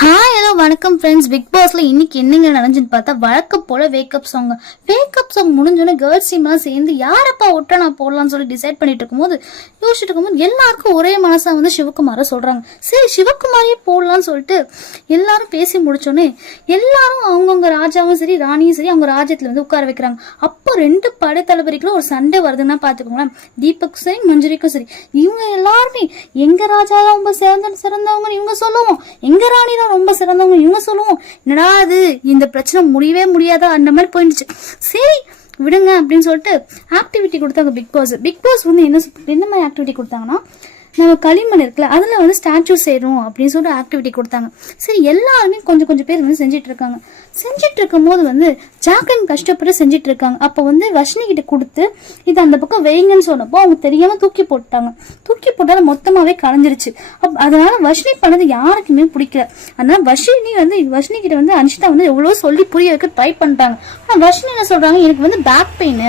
Hi, வணக்கம் friends big பாஸ்ல இன்னைக்கு என்னங்க நடந்துச்சுன்னு பார்த்தா வழக்கம் போல wake up song wake up song முடிஞ்சோன்னு girls டீம்லாம் சேர்ந்து யாரப்பா ஒட்ட நான் போடலாம்னு சொல்லி டிசைட் பண்ணிட்டு இருக்கும்போது யோசிச்சுட்டு இருக்கும்போது எல்லாருக்கும் ஒரே மனசா வந்து சிவகுமாரை சொல்றாங்க. சரி சிவகுமாரியே போடலாம்னு சொல்லிட்டு எல்லாரும் பேசி முடிச்சோன்னே எல்லாரும் அவங்கவுங்க ராஜாவும் சரி ராணியும் சரி அவங்க ராஜ்யத்துல வந்து உட்கார வைக்கிறாங்க. அப்போ ரெண்டு படை தளபதிகளும் ஒரு சண்டை வருதுன்னா பாத்துக்கோங்களேன் தீபக்கும் சரி மஞ்சுரிக்கும் சரி. இவங்க எல்லாருமே எங்க ராஜா தான் ரொம்ப சிறந்த சிறந்தவங்க இவங்க சொல்லுவோம். எங்க ராணி தான் ரொம்ப சிறந்தவங்க இவங்க சொல்லுவோம் என்னடா அது இந்த பிரச்சனை முடியவே முடியாதா? அந்த மாதிரி போயிடுச்சு. சரி விடுங்க அப்படின்னு சொல்லிட்டு ஆக்டிவிட்டி கொடுத்தாங்க பிக் பாஸ் பிக் பாஸ் வந்து என்ன என்ன மாதிரி ஆக்டிவிட்டி கொடுத்தாங்கன்னா நம்ம களிமண் இருக்குல்ல அதில் வந்து ஸ்டாச்சு செய்கிறோம் அப்படின்னு சொல்லிட்டு ஆக்டிவிட்டி கொடுத்தாங்க. சரி எல்லாருமே கொஞ்சம் கொஞ்சம் பேர் வந்து செஞ்சுட்டு இருக்காங்க. செஞ்சுட்டு இருக்கும்போது வந்து ஜாக்கன் கஷ்டப்பட்டு செஞ்சுட்டு இருக்காங்க. அப்போ வந்து வர்ஷினி கிட்ட கொடுத்து இது அந்த பக்கம் வைங்கன்னு சொன்னப்போ அவங்க தெரியாமல் தூக்கி போட்டாங்க. தூக்கி போட்டால மொத்தமாகவே கலைஞ்சிருச்சு. அப் அதனால வர்ஷினி பண்ணது யாருக்குமே பிடிக்கல. அதனால வர்ஷினி வந்து வர்ஷினி கிட்ட வந்து அன்ஷிதா வந்து எவ்வளோ சொல்லி புரிய வைக்க ட்ரை பண்ணிட்டாங்க. ஆனால் வர்ஷினி என்ன சொல்கிறாங்க எனக்கு வந்து பேக் பெயின்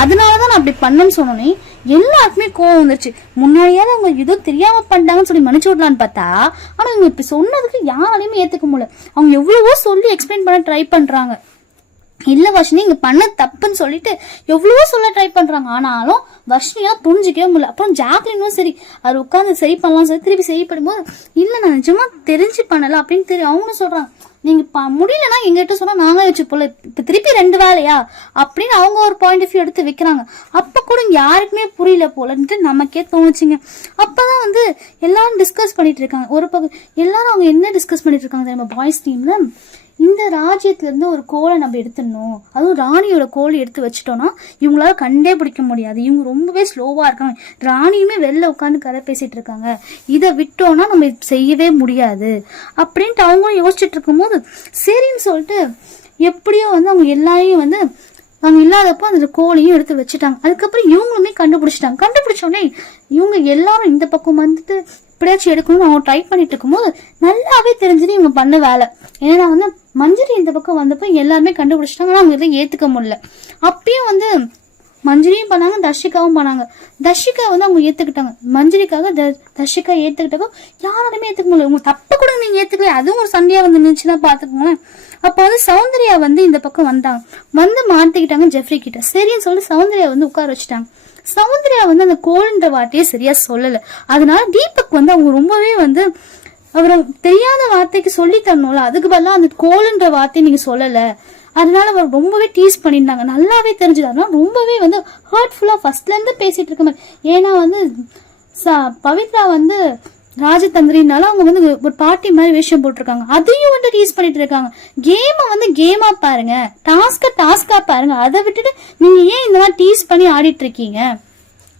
அதனாலதான் நான் அப்படி பண்ணேன்னு சொன்னோன்னே எல்லாருக்குமே கோவம் வந்துருச்சு. முன்னாடியாவது அவங்க ஏதோ தெரியாம பண்ணிட்டாங்கன்னு சொல்லி மன்னிச்சு விடலான்னு பார்த்தா ஆனா இவங்க இப்ப சொன்னதுக்கு யாராலையுமே ஏத்துக்க முடியல. அவங்க எவ்வளவோ சொல்லி எக்ஸ்பிளைன் பண்ண ட்ரை பண்றாங்க. இல்லை வர்ஷினி இங்கே பண்ண தப்புன்னு சொல்லிட்டு எவ்வளவோ சொல்ல ட்ரை பண்ணுறாங்க ஆனாலும் வர்ஷினியா புரிஞ்சிக்கவே முடியல. அப்புறம் ஜாக்லினும் சரி அவர் உட்காந்து சரி பண்ணலாம் சொல்லி திருப்பி சரி பண்ணும்போது இல்லை நான் நிஜமாக தெரிஞ்சு பண்ணலை அப்படின்னு தெரியும் அவங்களும் சொல்கிறாங்க நீங்கள் ப- முடியலன்னா எங்ககிட்ட சொன்னால் நாங்கள் வச்சு போல இப்போ திருப்பி ரெண்டு வேலையா? அப்படின்னு அவங்க ஒரு பாயிண்ட் ஆஃப் வியூ எடுத்து வைக்கிறாங்க. அப்போ கூட இங்கே யாருக்குமே புரியல போலன்ட்டு நமக்கே தோணுச்சுங்க. அப்பதான் வந்து எல்லாரும் டிஸ்கஸ் பண்ணிட்டு இருக்காங்க. ஒரு பக்கம் எல்லாரும் அவங்க என்ன டிஸ்கஸ் பண்ணிட்டு இருக்காங்க தெரியுமா? பாய்ஸ் டீமில் இந்த ராஜ்யத்துலேருந்து ஒரு கோலை நம்ம எடுத்துடணும். அதுவும் ராணியோட கோல் எடுத்து வச்சிட்டோம்னா இவங்களால கண்டே பிடிக்க முடியாது. இவங்க ரொம்பவே ஸ்லோவாக இருக்காங்க. ராணியுமே வெளில உட்காந்து கதை பேசிகிட்டு இருக்காங்க. இதை விட்டோம்னா நம்ம செய்யவே முடியாது. அப்படின்ட்டு அவங்களும் யோசிச்சுட்டு இருக்கும்போது சரின்னு சொல்லிட்டு எப்படியோ வந்து அவங்க எல்லாரையும் வந்து அவங்க இல்லாதப்போ அந்த கோழியும் எடுத்து வச்சுட்டாங்க. அதுக்கப்புறம் இவங்களுமே கண்டுபிடிச்சிட்டாங்க. கண்டுபிடிச்சோடனே இவங்க எல்லாரும் இந்த பக்கம் வந்துட்டு எப்படியாச்சும் எடுக்கணும்னு அவங்க ட்ரை பண்ணிட்டு இருக்கும்போது நல்லாவே தெரிஞ்சது இவங்க பண்ண வேலை. ஏன்னா வந்து மஞ்சரி இந்த பக்கம் வந்தப்போ எல்லாருமே கண்டுபிடிச்சிட்டாங்க. அவங்க இதை ஏற்றுக்க முடியல. அப்பயும் வந்து மஞ்சரியும் பண்ணாங்க தர்ஷிகாவும் பண்ணாங்க. தர்ஷிகா வந்து அவங்க ஏற்றுக்கிட்டாங்க மஞ்சரிக்காக த- தர்ஷிகா ஏத்துக்கிட்டப்போ யாராலுமே ஏற்றுக்க முடியல. உங்க தப்பு கூட நீங்கள் ஏற்றுக்கல அதுவும் ஒரு சண்டையாக வந்து நின்றுச்சுன்னா பார்த்துக்கோங்களேன் அப்போ வந்து சௌந்தர்யா வந்து இந்த பக்கம் வந்தாங்க. வந்து மாட்டிக்கிட்டாங்க ஜெஃப்ரி கிட்ட. சரின்னு சொல்லி சௌந்தர்யா வந்து உட்கார வச்சுட்டாங்க. சௌந்தர்யா வந்து அந்த கோல்ன்ற வார்த்தையை சரியா சொல்லலை. அதனால தீபக் வந்து அவங்க ரொம்பவே வந்து அவர் தெரியாத வார்த்தைக்கு சொல்லி தரணும்ல? அதுக்கு பதிலாக அந்த கோல்ன்ற வார்த்தையை நீங்க சொல்லல. அதனால அவர் ரொம்பவே டீஸ் பண்ணியிருந்தாங்க. நல்லாவே தெரிஞ்சது. அதனால ரொம்பவே வந்து ஹர்ட்ஃபுல்லாக ஃபர்ஸ்ட்லேருந்து பேசிட்டு இருக்க மாதிரி. ஏன்னா வந்து சா பவித்ரா வந்து ராஜதந்திரினால அவங்க வந்து ஒரு பார்ட்டி மாதிரி வேஷம் போட்டிருக்காங்க. அதையும் வந்து டீஸ் பண்ணிட்டு இருக்காங்க. கேமை வந்து கேமா பாருங்க. டாஸ்க டாஸ்கா பாருங்க. அதை விட்டுட்டு நீங்க ஏன் இந்த மாதிரி டீஸ் பண்ணி ஆடிட்டு இருக்கீங்க?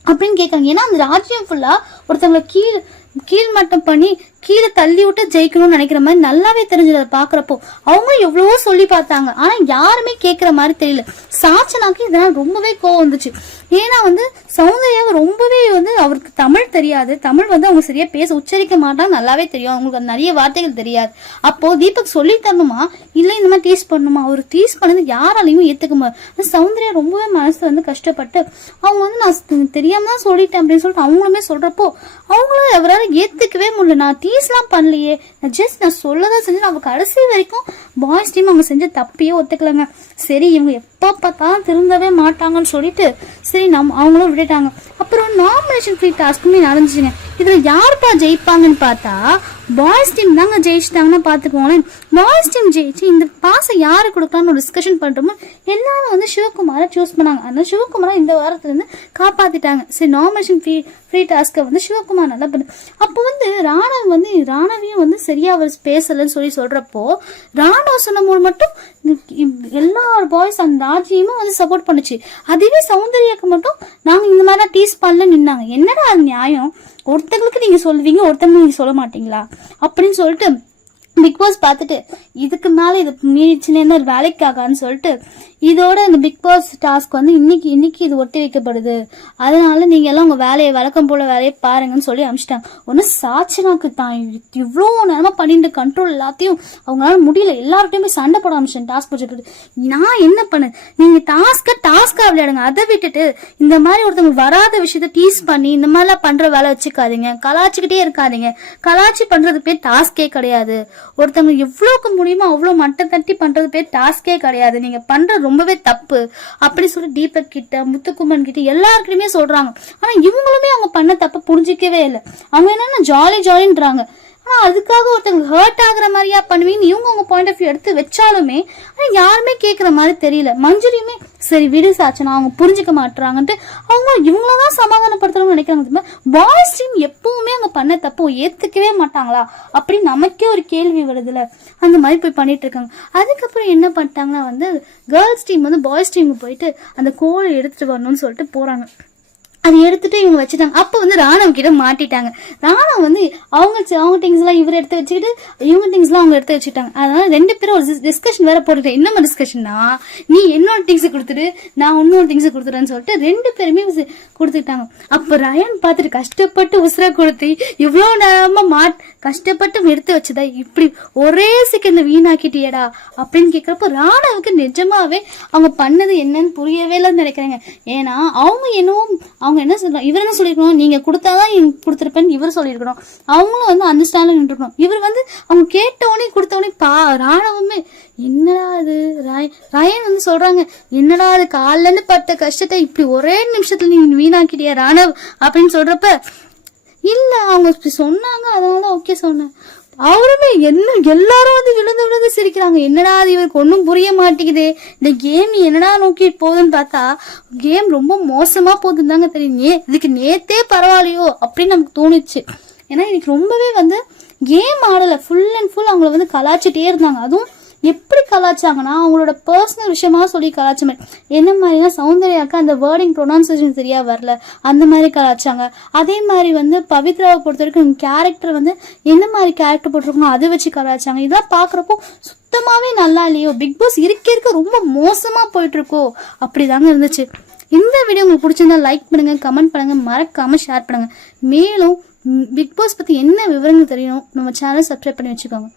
அப்படின்னு கேட்காங்க. ஏன்னா அந்த ராஜ்யம் ஃபுல்லா ஒருத்தவங்களை கீழ் கீழ் மட்டம் பண்ணி கீழே தள்ளி விட்டு ஜெயிக்கணும்னு நினைக்கிற மாதிரி நல்லாவே தெரிஞ்சது அதை பாக்குறப்போ அவங்களும் எவ்வளவோ சொல்லி பார்த்தாங்க. ஆனா யாருமே கேட்குற மாதிரி தெரியல. சாச்சனாக்கு இதனால ரொம்பவே கோவம் வந்துச்சு. ஏன்னா வந்து சௌந்தர்யாவை ரொம்பவே வந்து அவருக்கு தமிழ் தெரியாது. தமிழ் வந்து அவங்க சரியா பேச உச்சரிக்க மாட்டாங்க நல்லாவே தெரியும். அவங்களுக்கு அது நிறைய வார்த்தைகள் தெரியாது. அப்போ தீபக் சொல்லி தரணுமா? இல்ல இந்த மாதிரி டீஸ் பண்ணணுமா? அவர் டீஸ் பண்ணது யாராலையும் ஏத்துக்க முடியாது. சௌந்தர்யா ரொம்பவே மனசு வந்து கஷ்டப்பட்டு அவங்க வந்து நான் தெரியாம தான் சொல்லிட்டேன் அப்படின்னு சொல்லிட்டு அவங்களுமே சொல்றப்போ அவங்க அவரால் ஏத்துக்கவே முடியல. நான் டீஸ்லாம் பண்ணலையே. நான் ஜஸ்ட் நான் சொல்ல தான் செஞ்சு அவங்க கடைசி வரைக்கும் பாய்ஸ் டீம் அவங்க செஞ்ச தப்பையே ஒத்துக்கலங்க. சரி இவங்க எப்போ பார்த்தாலும் திருந்தவே மாட்டாங்கன்னு சொல்லிட்டு சரி நம் அவங்களும் விட்டுட்டாங்க. அப்புறம் நாமினேஷன் ஃப்ரீ டாஸ்க்குமே நடந்துச்சுங்க. இதுல யாருப்பா ஜெயிப்பாங்கன்னு பார்த்தா பாய்ஸ் டீம் தாங்க ஜெயிச்சிட்டாங்கன்னு பார்த்துக்கோங்களேன். பாய்ஸ் டீம் ஜெயிச்சு இந்த பாசை யாரு கொடுக்கலாம்னு ஒரு டிஸ்கஷன் பண்றோமோ எல்லாரும் வந்து சிவகுமாரை சூஸ் பண்ணாங்க. அதனால சிவகுமாரை இந்த வாரத்துல இருந்து காப்பாத்திட்டாங்க. சரி நாமினேஷன் ஃப்ரீ ஃப்ரீ டாஸ்க்கை வந்து சிவகுமார் நல்லா பண்ணு. அப்போ வந்து ராணவ் வந்து ராணவியும் வந்து சரியா அவர் பேசலன்னு சொல்லி சொல்றப்போ ராணவ் சொன்னபோது மட்டும் எல்லா பாய்ஸ் அந்த ராஜியமும் வந்து சப்போர்ட் பண்ணுச்சு. அதுவே சௌந்தர்யாக்கு மட்டும் நாங்க இந்த மாதிரி டீஸ் பண்ணல நின்னாங்க. என்னடா அது நியாயம்? ஒருத்தங்களுக்கு நீங்க சொல்லுவீங்க ஒருத்தங்களுக்கு நீங்க சொல்ல மாட்டீங்களா? அப்படின்னு சொல்லிட்டு பிக் பாஸ் பார்த்துட்டு இதுக்கு மேலே இது மீறிச்சுன்னு ஒரு வேலைக்கு ஆகான்னு சொல்லிட்டு இதோட இந்த பிக் பாஸ் டாஸ்க் வந்து இன்னைக்கு இன்னைக்கு இது ஒட்டி வைக்கப்படுது. அதனால நீங்கள் எல்லாம் உங்கள் வேலையை வழக்கம் போல வேலையை பாருங்கன்னு சொல்லி அனுப்பிச்சிட்டாங்க. ஒன்று சாட்சினாக்கு தான். இவ்வளோ நேரமாக பண்ணிட்டு கண்ட்ரோல் எல்லாத்தையும் அவங்களால முடியல. எல்லார்ட்டையுமே சண்டை போட ஆரம்பிச்சேன் டாஸ்க் வச்சுட்டு நான் என்ன பண்ணு நீங்கள் டாஸ்க்கை டாஸ்க்காக விளையாடுங்க. அதை விட்டுட்டு இந்த மாதிரி ஒருத்தவங்க வராத விஷயத்த டீஸ் பண்ணி இந்த மாதிரிலாம் பண்ணுற வேலை வச்சுக்காதீங்க. கலாச்சிக்கிட்டே இருக்காதீங்க. கலாச்சி பண்ணுறது பேர் டாஸ்கே கிடையாது. ஒருத்தவங்க எவ்வளோக்கு முடியுமோ அவ்வளோ மட்டம் தட்டி பண்றது பேர் டாஸ்கே கிடையாது. நீங்க பண்றது ரொம்பவே தப்பு. அப்படி சொல்லி தீபக் கிட்ட முத்துக்குமன் கிட்ட எல்லாருக்கிட்டையுமே சொல்றாங்க. ஆனா இவங்களுமே அவங்க பண்ண தப்பை புரிஞ்சிக்கவே இல்லை. அவங்க என்னன்னா ஜாலி ஜாலின்றாங்க ஆனால் அதுக்காக ஒருத்தவங்க ஹர்ட் ஆகுற மாதிரியா பண்ணுவீங்கன்னு இவங்க உங்க பாயிண்ட் ஆஃப் வியூ எடுத்து வச்சாலுமே ஆனால் யாருமே கேட்குற மாதிரி தெரியல. மஞ்சுரியுமே சரி விடு சாச்சனா அவங்க புரிஞ்சுக்க மாட்டுறாங்கன்ட்டு அவங்க இவங்களதான் சமாதானப்படுத்தணும்னு நினைக்கிறாங்க பாய்ஸ் டீம் எப்பவுமே அவங்க பண்ண தப்போ ஏற்றுக்கவே மாட்டாங்களா? அப்படின்னு நமக்கே ஒரு கேள்வி வருதுல. அந்த மாதிரி போய் பண்ணிட்டு இருக்காங்க. அதுக்கப்புறம் என்ன பண்ணிட்டாங்கன்னா வந்து கேர்ள்ஸ் டீம் வந்து பாய்ஸ் டீமுக்கு போயிட்டு அந்த கோலை எடுத்துட்டு வரணும்னு சொல்லிட்டு போறாங்க. அதை எடுத்துட்டு இவங்க வச்சுட்டாங்க. அப்போ வந்து ராணவ கிட்ட மாட்டிட்டாங்க. ராணவ வந்து அவங்க அவங்க திங்ஸ் எல்லாம் இவர் எடுத்து வச்சுக்கிட்டு இவங்க திங்ஸ் எல்லாம் அவங்க எடுத்து வச்சுட்டாங்க அதனால ரெண்டு பேரும் ஒரு டிஸ்கஷன் வேற போட்டுட்டேன் என்ன டிஸ்கஷன்னா நீ என்னோட திங்ஸ் கொடுத்துட்டு நான் இன்னொரு திங்ஸ் கொடுத்துட்டேன்னு சொல்லிட்டு ரெண்டு பேருமே கொடுத்துட்டாங்க அப்போ ரயன் பார்த்துட்டு கஷ்டப்பட்டு உசுர கொடுத்து இவ்வளோ நேரமா மாட் கஷ்டப்பட்டு எடுத்து வச்சதா இப்படி ஒரே செகண்ட்ல வீணாக்கிட்டியடா அப்படின்னு கேட்குறப்போ ராணவுக்கு நிஜமாவே அவங்க பண்ணது என்னன்னு புரியவே இல்லைன்னு நினைக்கிறாங்க. ஏன்னா அவங்க என்னவோ அவங்க என்ன சொல்றாங்க இவர் என்ன சொல்லியிருக்கணும்? நீங்க கொடுத்தாதான் கொடுத்துருப்பேன்னு இவர் சொல்லியிருக்கணும். அவங்களும் வந்து அண்டர்ஸ்டாண்டிங் நின்றுக்கணும். இவர் வந்து அவங்க கேட்டவொடனே கொடுத்தவொடனே பா ராணவமே என்னடா அது ராய் ராயன் வந்து சொல்றாங்க என்னடா அது காலைல இருந்து பட்ட கஷ்டத்தை இப்படி ஒரே நிமிஷத்துல நீ வீணாக்கிட்டியா ராணவ்? அப்படின்னு சொல்றப்ப இல்ல அவங்க சொன்னாங்க அதனால ஓகே சொன்னேன். அவருமே என்ன எல்லாரும் வந்து விழுந்து விழுந்து சிரிக்கிறாங்க. என்னடா அது இவருக்கு ஒன்றும் புரிய மாட்டேங்குது. இந்த கேம் என்னடா நோக்கிட்டு போகுதுன்னு பார்த்தா கேம் ரொம்ப மோசமா போகுதுன்னு தாங்க தெரியும். நே இதுக்கு நேத்தே பரவாயில்லையோ அப்படின்னு நமக்கு தோணுச்சு. ஏன்னா இன்னைக்கு ரொம்பவே வந்து கேம் ஆடலை. ஃபுல் அண்ட் ஃபுல் அவங்கள வந்து கலாச்சிட்டே இருந்தாங்க. அதுவும் எப்படி கலாச்சாங்கன்னா அவங்களோட பர்சனல் விஷயமா சொல்லி கலாச்ச என்ன மாதிரினா சௌந்தர்யாக்கு அந்த வேர்டிங் ப்ரொனவுன்சேஷன் சரியா வரல அந்த மாதிரி கலாச்சாங்க அதே மாதிரி வந்து பவித்ராவை பொறுத்த வரைக்கும் கேரக்டர் வந்து என்ன மாதிரி கேரக்டர் போட்டிருக்கணும் அதை வச்சு கலாச்சாங்க இதெல்லாம் பார்க்குறப்போ சுத்தமாகவே நல்லா இல்லையோ? பிக் பாஸ் இருக்க இருக்க ரொம்ப மோசமாக போயிட்டுருக்கோ? அப்படி தாங்க இருந்துச்சு. இந்த வீடியோ உங்களுக்கு பிடிச்சிருந்தா லைக் பண்ணுங்க கமெண்ட் பண்ணுங்க மறக்காம ஷேர் பண்ணுங்க. மேலும் பிக் பாஸ் பத்தி என்ன விவரங்கள் தெரியணும் நம்ம சேனல் சப்ஸ்கிரைப் பண்ணி வச்சுக்கோங்க.